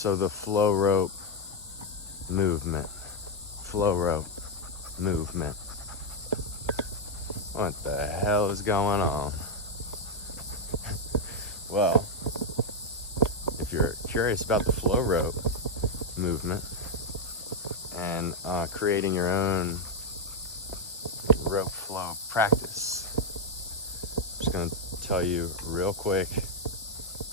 So the flow rope movement. Flow rope movement. What the hell is going on? Well, if you're curious about the flow rope movement and creating your own rope flow practice, I'm just going to tell you real quick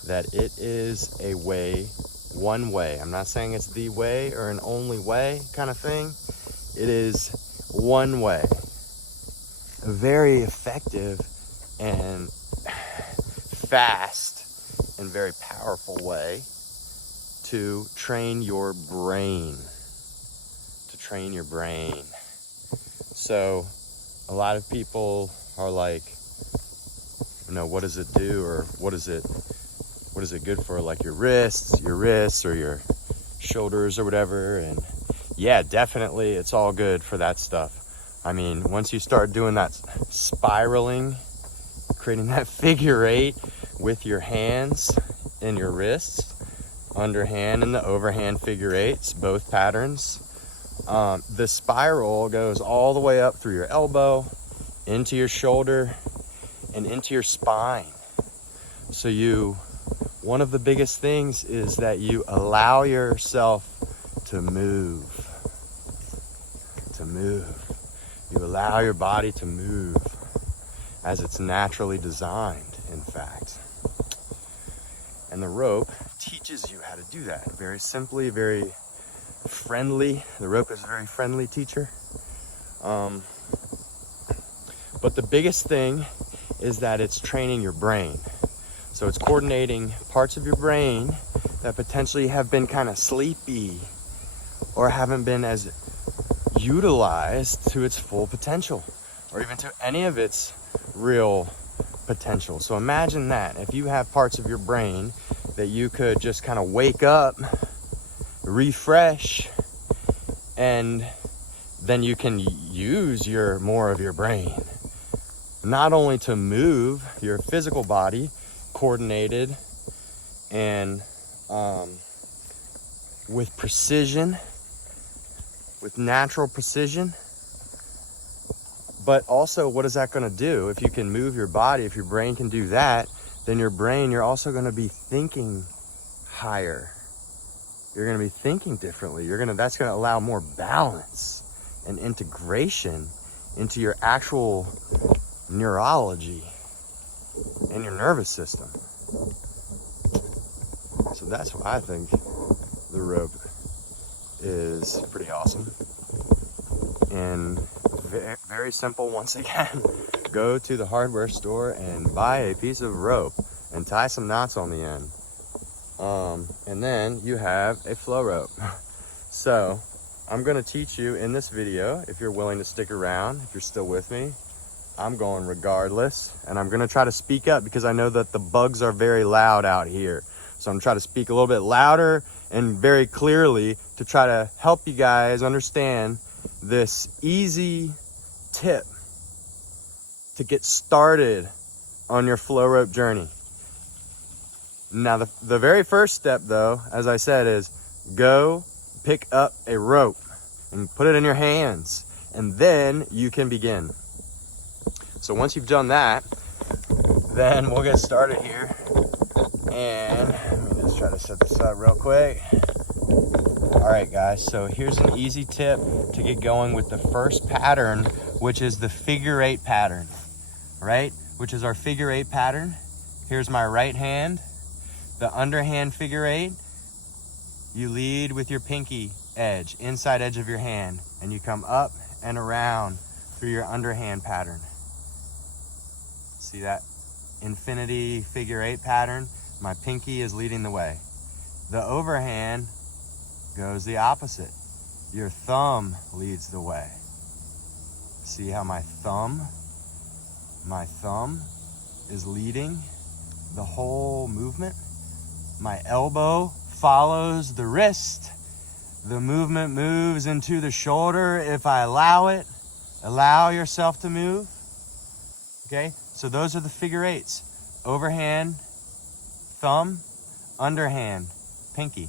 that it is a way, one way. I'm not saying it's the way or an only way kind of thing. It is one way, a very effective and fast and very powerful way to train your brain. So a lot of people are like, you know, what does it do, or what is it good for, like your wrists or your shoulders or whatever? And yeah, definitely it's all good for that stuff. I mean, once you start doing that spiraling, creating that figure eight with your hands and your wrists, underhand and the overhand figure eights, both patterns, the spiral goes all the way up through your elbow, into your shoulder, and into your spine. So one of the biggest things is that you allow yourself to move. You allow your body to move as it's naturally designed, in fact. And the rope teaches you how to do that very simply, very friendly. The rope is a very friendly teacher. But the biggest thing is that it's training your brain. So it's coordinating parts of your brain that potentially have been kind of sleepy or haven't been as utilized to its full potential, or even to any of its real potential. So imagine that if you have parts of your brain that you could just kind of wake up, refresh, and then you can use more of your brain, not only to move your physical body coordinated and with precision, with natural precision, but also what is that going to do? If you can move your body, if your brain can do that, then you're also going to be thinking higher. You're going to be thinking differently. That's going to allow more balance and integration into your actual neurology and your nervous system. So that's why I think the rope is pretty awesome. And very, very simple. Once again, go to the hardware store and buy a piece of rope and tie some knots on the end. And then you have a flow rope. So I'm going to teach you in this video, if you're willing to stick around, if you're still with me. I'm going regardless, and I'm going to try to speak up because I know that the bugs are very loud out here. So I'm going to try to speak a little bit louder and very clearly to try to help you guys understand this easy tip to get started on your flow rope journey. Now, the very first step, though, as I said, is go pick up a rope and put it in your hands, and then you can begin. So once you've done that, then we'll get started here. And let me just try to set this up real quick. All right, guys, so here's an easy tip to get going with the first pattern, which is the figure eight pattern, right? Which is our figure eight pattern. Here's my right hand, the underhand figure eight. You lead with your pinky edge, inside edge of your hand, and you come up and around through your underhand pattern. See that infinity figure eight pattern? My pinky is leading the way. The overhand goes the opposite. Your thumb leads the way. See how my thumb is leading the whole movement? My elbow follows the wrist. The movement moves into the shoulder if I allow it. Allow yourself to move. Okay, so those are the figure eights. Overhand, thumb, underhand, pinky.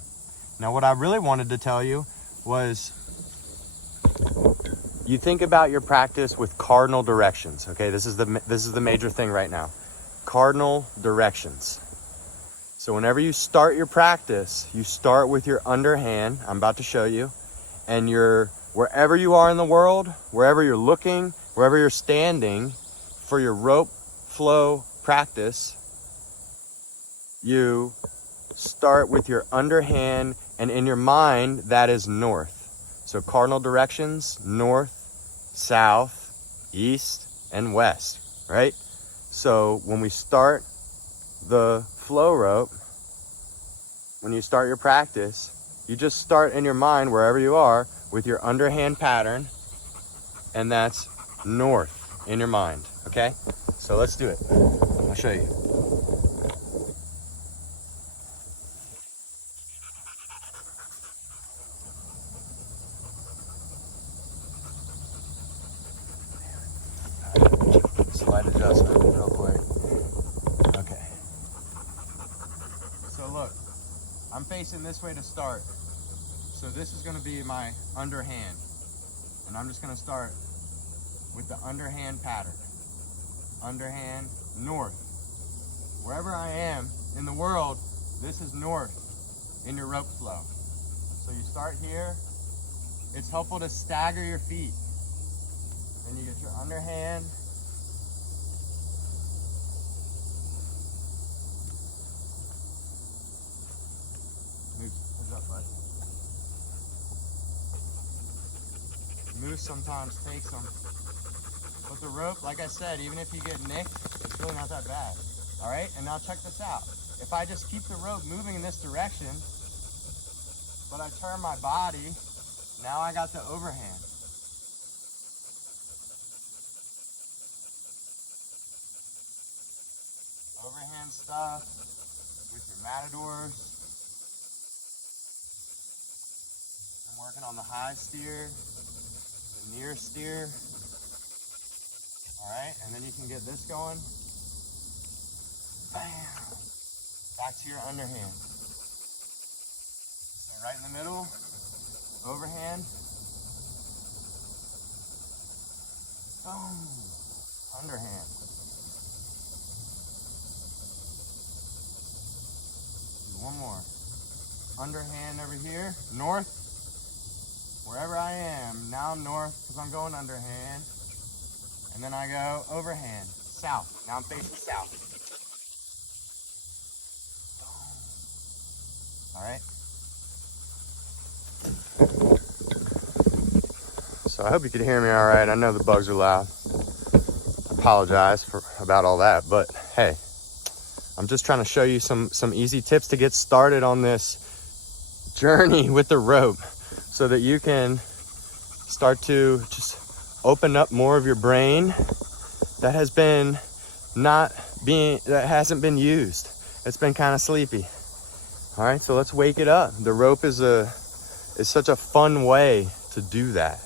Now, what I really wanted to tell you was you think about your practice with cardinal directions. Okay, this is the major thing right now. Cardinal directions. So whenever you start your practice, you start with your underhand. I'm about to show you, and wherever you are in the world, wherever you're looking, wherever you're standing, for your rope flow practice, you start with your underhand, and in your mind, that is north. So cardinal directions, north, south, east, and west, right? So when we start the flow rope, when you start your practice, you just start in your mind, wherever you are, with your underhand pattern, and that's north in your mind, okay? So let's do it. I'll show you. Slight adjustment real quick. Okay. So look, I'm facing this way to start. So this is gonna be my underhand. And I'm just gonna start with the underhand pattern. Underhand, north. Wherever I am in the world, this is north in your rope flow. So you start here. It's helpful to stagger your feet. Then you get your underhand. Heads up, bud. Moose sometimes takes them. But the rope, like I said, even if you get nicked, it's really not that bad. All right, and now check this out. If I just keep the rope moving in this direction, but I turn my body, now I got the overhand. Overhand stuff with your matadors. I'm working on the high steer, the near steer. All right, and then you can get this going. Bam! Back to your underhand. So right in the middle, overhand. Boom! Underhand. Do one more. Underhand over here, north. Wherever I am, now I'm north because I'm going underhand. And then I go overhand, south. Now I'm facing south. All right. So I hope you could hear me all right. I know the bugs are loud. I apologize about all that, but hey, I'm just trying to show you some easy tips to get started on this journey with the rope so that you can start to just open up more of your brain that hasn't been used. It's been kind of sleepy. All right, so let's wake it up. The rope is such a fun way to do that.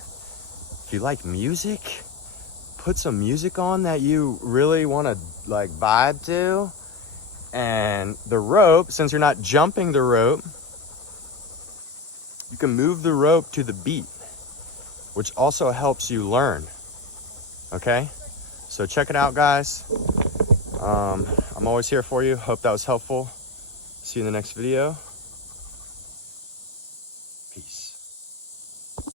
If you like music, put some music on that you really want to like vibe to. And the rope, since you're not jumping the rope, you can move the rope to the beat, which also helps you learn. Okay, so check it out, guys. I'm always here for you. Hope that was helpful. See you in the next video.